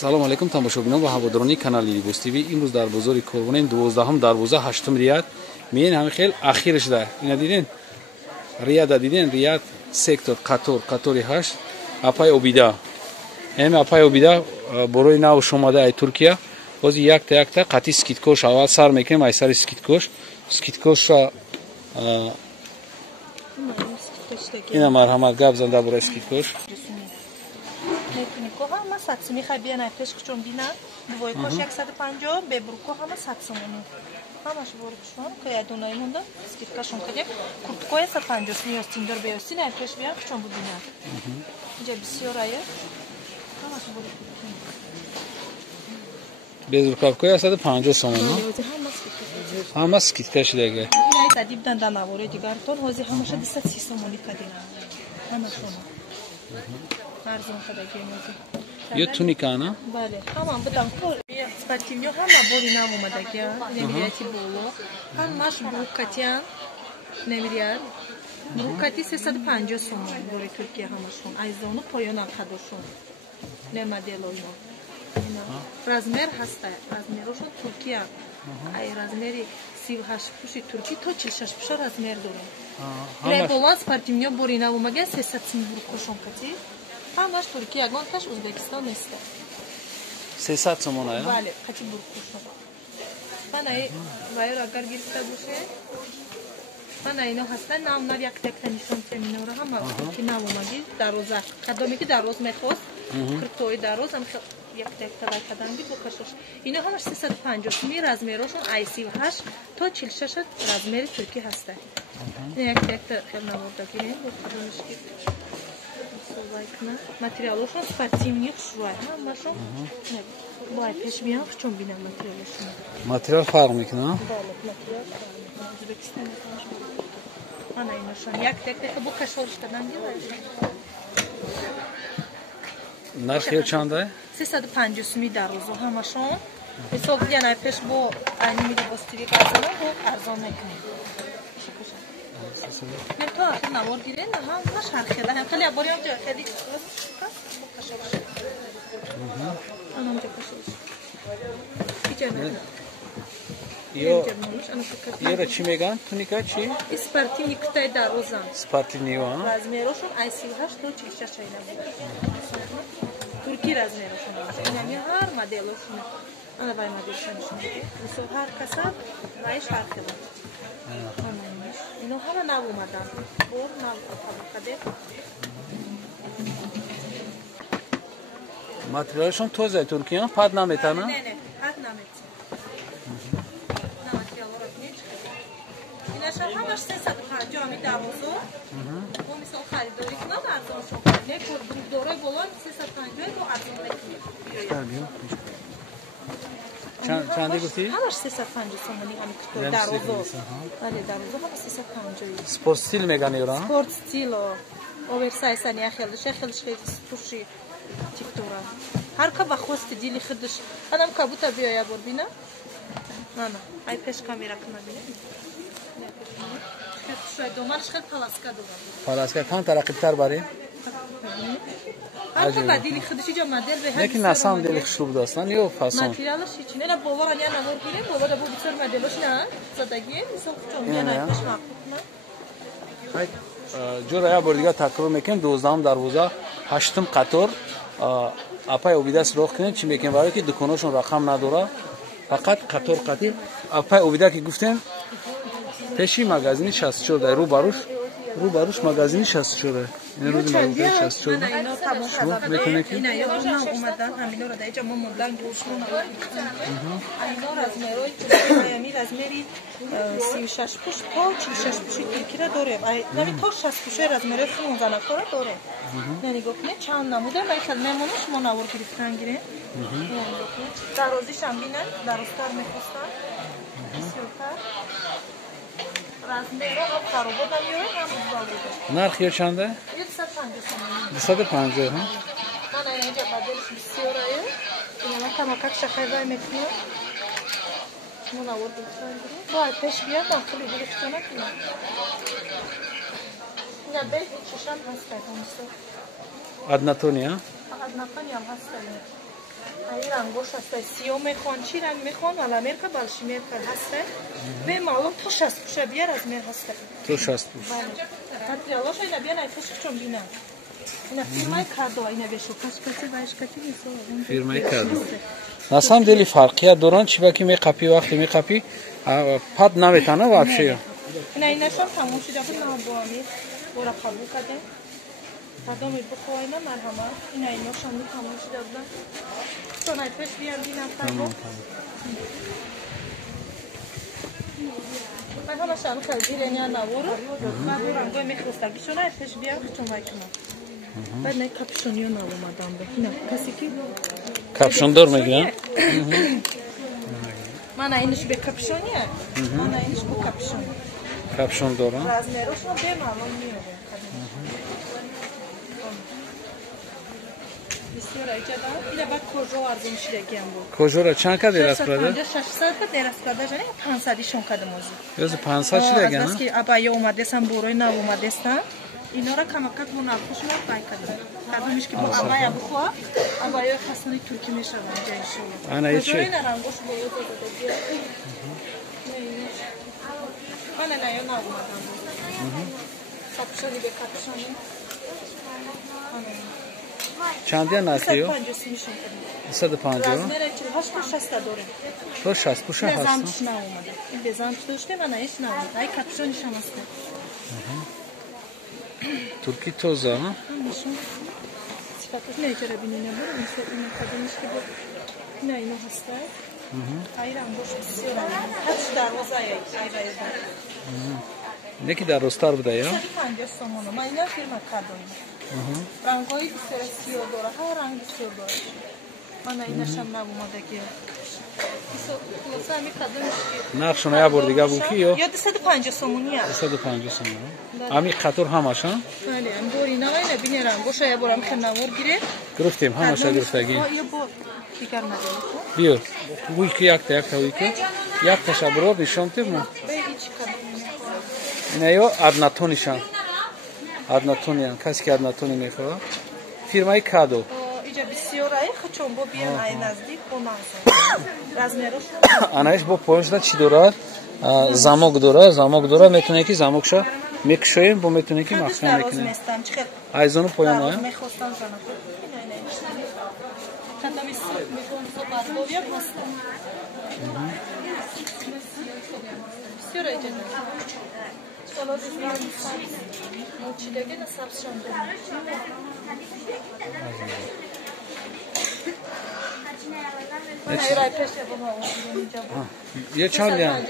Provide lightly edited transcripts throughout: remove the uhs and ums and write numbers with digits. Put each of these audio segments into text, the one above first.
салом алейкум тамошобинон ва ҳаводорони канали Libos TV. имрӯз дар бозори Корвонем 12 дарвоза 8 рият меен ҳами хел ахирш да ина диден рияда диден рият сектор қатори 8 апай обида ҳами апай обида борои нав шомада ай Туркия бози якта қати скидкош аввал сар мекунем ай сари скидкоша ина марҳамат гап занда бораи скидкош Ҳама сатсуми хабия найпеш кучон бина двойкош 150 бебруко ҳама сатсумуни ҳамаш боркушон ка ядунай монда скидкашон кадем куртко 150 ниёз тиндор беёси найпеш бия кучон будина ҷа бисёрая ҳамаш боркушон безрукавко 150 сомон ҳама скидкаш дега ай садиб данда навори дигартон ҳози ҳамаша 230 сомони кадина ҳамашон арзон кадаги мози ё туника ана бале ҳамам будан ко спортивниё ҳама бори нам омадаги немирияти боло ҳамаш брукатиан немирият брукати 350 сомон бори Туркия ҳамашон айзону поёнам кадошон не моделойно размер ҳаста размерошон Туркия ай размери 38 пуши турки то 46 пуша размер дорем леболан спортивниё бори нам омаги 300 сом брукошон кати ҳамаш Туркия ягонташ Ӯзбекистон нест 300 сомон ая бале қачи буркушон панаи вайро агар гирифта боше пана ино ҳастан навнар яктекта нишон семинора ҳама ки навомаги дароза кадоме ки дароз мехост киртои дароз ам яктекта вай каданги бокашош ино ҳамаш 350 соми размерошон ай 38 то 46 размери турки ҳаста яктекта хел навордаги бо кадомишки материалошон спортивни хушрӯй ҳамашон бой пешбиям чун бинам материалошон материал фарқ мекунад бале материал Ӯзбекистон ана иношон яктекта бо кашориш кадан дилаш нархи ё чанда 350 соми дарозо ҳамашон ҳисоб диянай пеш бо анимири бостири газано бо арзон мекунем nem to axir navor giren hamma sharxela ham xeli boriyam jo xeli anam jo kashosh ё чӣ меган туника чӣ спортивни кутай дарозам спортивни ва размерошон ай 38 то 46 айна турки размерошон инами ҳар моделошон ана вай моделшон мисол ҳар каса вай шархела ино ҳама нав омадан бор нав табақаде материалшон тоза туркиян пад наметана не пад намет на материалро нечкада инаша ҳамаш 350 ами давозо мо мисол харидорӣ кунад арзоншон не дорой болон 350 бо арзон мекунем чанде гуфти ҳамаш 350 сомони ами кутой дарозо бале дарозо ҳама 350 спорт стил меган ёра спорт стило оверсайз ани ахелдиш пуши тиктора ҳар ка ба хости дили худиш анам кабута биёя бор бина ана ай пеш камера куна бина шояд домарш хел паласка дора паласка кан тарақибтар бари ҳар ка ба дили худиш ҷо модел бе lekin na samom dili xushru budastan yo fason материалаш чӣ не бовар ани навор гирем бовар бо бисёр моделош на задаги мисол чон бина пеш мақна ай ҷора я бор дига такрор мекунем 12 дарвоза 8 қатор апай обида суроғ кунем чӣ мекунем барои ки дуконошон рақам надора фақат қатор қати апай обида ки гуфтем пеши магазини 64 дар рӯ баруш магазини 64 ин рӯзи магазини 64 ино тамом кардам метавонем ки ина ё нам омадан ҳаминора дар ҷо мо мондан гӯшмон айно размерои ами размери 36 пуш то 46 пуши туркира дорем нами то 60 пуши размерои хунзанакора дорем не нигоҳ кунед чанд намуда ман хел мемона шумо навор гирифтан гирем дарозишам бинан дарозтар мехостам бисёртар размеро ҳам харободам ёрем ҳам узбалбуда нархи ё чанда 250 ҳа мана инҷа моделиш бисёрая ина тамакак шахайвай мекунам шумо навор гирифтан гирем бой пеш биям махули гирифтана кунам ина беҳи чишам ҳастай ҳамисо однотония однотониям ҳастай این رنگوش هسته سیاه میخوان چی رنگ میخوان ولی مرکه بلشی مرکه هسته به معلوم تو 60 پوشه بیار از میر هسته تو 60 پوش ماتریالاش اینا بیان ای پوشک چون بینم اینا فیرمای کادو اینا بشو کسی باش کسی نیست фирмаи кадо на самом деле фарқият доран чи ба ки меқапӣ вақте меқапӣ пад наметана вообще اینا ایناشون تموم شده بود نابوانی برا قبول کردیم مردم بخواه اینا مرحمت اینا ایناشون تموم شده بودن چون ای پیش بیان بینم فرمو من همه شانو خیلی رنیا نورو من برنگوی میخوستم بیشون ای پیش بیان چون وای کنم بعد نه کپشونیو نامومدم به اینا کسی که کپشون دار میگیرن من اینش به کپشونیه من اینش به کپشون کپشون دارن رازمروشون به معلوم میاره بسیار ایجادا اینا بعد کجا ارزون شیرگی هم بود کجا را چند کد درست کرده 600 کد درست کرده جانی 500 شون کد موزی یوز 500 چی دیگه از که ابای اومده سم بروی نو اومده است اینا را کمکت مون خوش میاد پای کردن کدومش که با ابای بخو ابای خاصنی ترکی میشه اونجا ان شاء الله انا هیچ این رنگش بود من نه یا نو اومدم کپشنی به کپشنی چند دیگه نسیو 150 رازمره 48 داره تو 60 پوشه هست بزنش نه اومده این بزنش داشته من ایش نه اومده ای کپشنش هم هست ترکی توزا ها صفتش نیچره بینینه برو این کدومش که بود نه اینو هسته ای رنگوش بسیار هرچ دروازه ای نکی در روستار بوده یا 150 سومونو من اینا فیرما کادویم رنگایی بسیار سیاه داره هر رنگ بسیار داره من ایناشم نبومده که خلاصه همی کادومش که نقشون یا بر دیگه بو کی یا 250 سومونیه 250 سومون امی قطور همش ها بله ام بوری نه اینا ببین رنگوش یا برام خنور گیره گرفتیم همش گرفتگی یا بو دیگر نداره بیا وی کی یک تا وی کی یک تشبرو نشون تیم به هیچ کدوم اینا یو ادناتونیشان ادناتونیان کسی که ادناتونی میخواد فیرمای کادو اینجا بسیار ای خچون بو بیان ای نزدیک بو منزل رازمروش анаш бо поёшда чӣ дорад замок дорад метавонед ки замокша мекушоем бо метавонед ки махсусан мекунем айзону поён оя یه چند دیان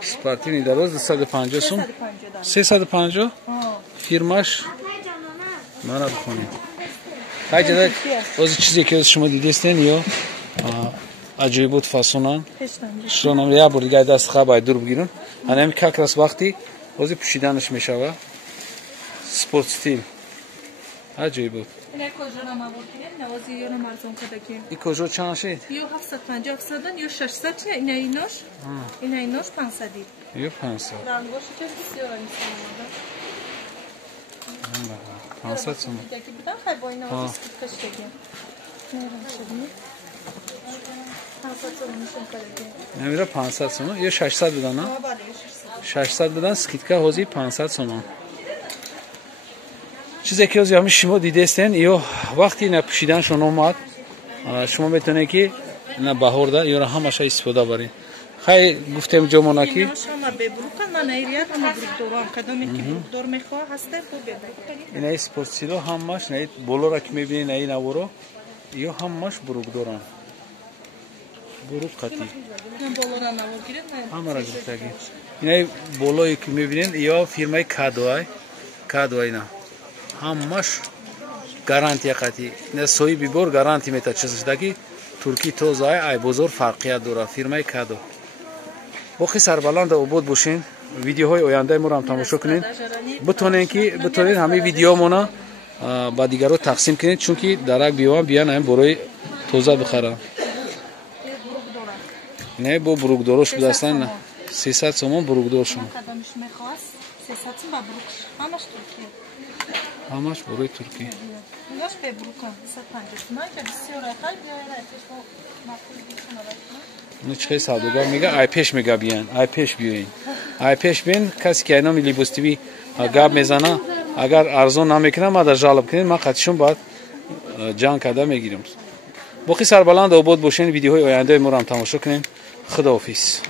спортивный дороз 250 сум 350 фирмаш мана бихонем хайҷада ози чизе ки шумо дидестен ё аҷоибот фасонан шунам я бор дига даст хабай дур бигирам анами как раз вақти ози пӯшиданаш мешава спорт стил аҷоибот اینا کجا نماورده نوازی یا نمارزون کده که این کجا چند شد؟ یا 750 700 یا 600 چه اینا ایناش 500 یا 500 رنگوش چه بسیار انسان بوده 500 سوم دیگه بودن خیلی با اینا واسه سکت کشتگی نه شدی 500 سوم میشون کده نمیره 500 سوم یا 600 بدن نه بله 600 بدن скидка ҳозир 500 сом чизе ки ҳозир ҳами шумо дидестен ё вақти ина пӯшиданшон омад шумо метавонед ки ина баҳорда ёра ҳамаша истифода баред хай гуфтем ҷомона ки инаи спортсило ҳамаш наи болора ки мебинед наи наворо ё ҳамаш буругдоранд буруг қатӣ ҳамара гирифтагӣ инаи болое ки мебинед ё фирмаи кадо ина ҳамаш гарантия қатӣ ина соҳиби бор гарантия метавад чизашдаки турки тоза ай бозор фарқият дорад фирмаи кадо боқи сарбаланда обод бошен видеоҳои ояндаи моро ҳам тамошо кунед битонед ҳамаи видеомона ба дигаро тақсим кунед чунки дарак биёван биён ҳам борои тоза бихаранд инаи бо буругдорош будастан 300 сомон буругдор шуд Ҳамаш борои туркӣ. Наш бебрука 150 ман ки бисёр ахал биёра тешмо мақбул бишунаватна. Ну чихе савдогар мега ай пеш мега биен, ай пеш биёин. Ай пеш бин касе ки айноми Либос ТВ гап мезана, агар арзон намекунам, ма дар жалоб кунед, ма қатишон баъд ҷанг карда мегирам. боқи сарбаланд обод бошен, видеоҳои ояндаи моро ҳам тамошо кунед. Худоҳофиз.